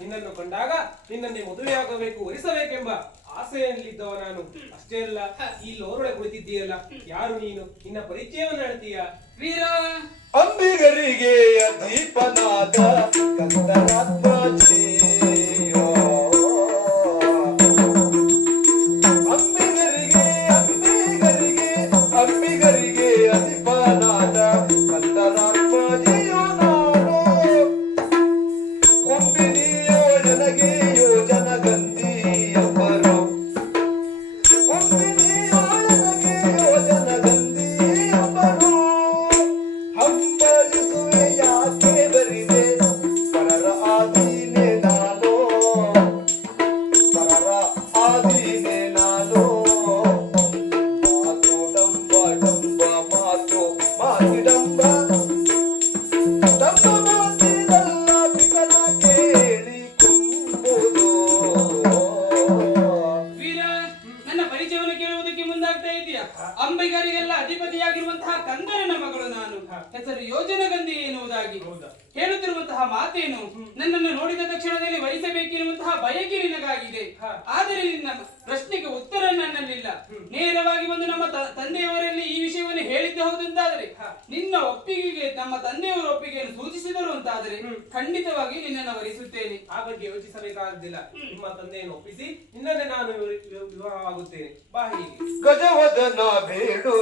ನಿನ್ನನ್ನು ಕಂಡಾಗ ನಿನ್ನನ್ನೇ ಮದುವೆಯಾಗಬೇಕು ಒಲಿಸಬೇಕೆಂಬ ಆಸೆಯಲ್ಲಿದ್ದವ ನಾನು. ಅಷ್ಟೇ ಅಲ್ಲ ಈ ಓರೊಳೆ ಕುಳಿತಿದ್ದೀಯಲ್ಲ ಯಾರು ನೀನು? ನಿನ್ನ ಪರಿಚಯವನ್ನು ಹೇಳ್ತೀಯ? ವೀರ! ಅಂಬಿಗರಿಗೆ ದೀಪನಾದ ಪರಿಚಯವನ್ನು ಕೇಳುವುದಕ್ಕೆ ಮುಂದಾಗ್ತಾ ಇದೆಯಾ? ಅಂಬಿಗರಿಗೆಲ್ಲ ಅಧಿಪತಿಯಾಗಿರುವಂತಹ ಕಂದರನ ಮಗಳು ನಾನು. ಹೆಸರು ಯೋಜನಗಂಧಿ ಎನ್ನುವುದಾಗಿ. ಹೇಳುತ್ತಿರುವಂತಹ ಮಾತೇನು? ನನ್ನನ್ನು ನೋಡಿದ ತಕ್ಷಣದಲ್ಲಿ ವಹಿಸಬೇಕಿರುವಂತಹ ಬಯಕೆ ನಿನಗಾಗಿದೆ ಆದರೆ ನಿನ್ನ ಪ್ರಶ್ನೆಗೆ ಉತ್ತರ ನನ್ನಲ್ಲಿಲ್ಲ. ನೇರವಾಗಿ ಬಂದು ನಮ್ಮ ತ- ತಂದೆಯವರಲ್ಲಿ ಈ ವಿಷಯವನ್ನು ಹೇಳಿದ್ದೆ ಹೌದಂತಾದರೆ ನಿನ್ನ ಒಪ್ಪಿಗೆಗೆ ನಮ್ಮ ತಂದೆಯವರ ಒಪ್ಪಿಗೆಯನ್ನು ಸೂಚಿಸಿದರು ಅಂತಾದರೆ ಖಂಡಿತವಾಗಿ ನಿನ್ನನ್ನು ವರಿಸುತ್ತೇನೆ. ಆ ಬಗ್ಗೆ ಯೋಚಿಸಬೇಕಾಗುದಿಲ್ಲ ನಿಮ್ಮ ತಂದೆಯನ್ನು ಒಪ್ಪಿಸಿ ನಿನ್ನನ್ನೇ ನಾನು होते बाई गजवदना भेडू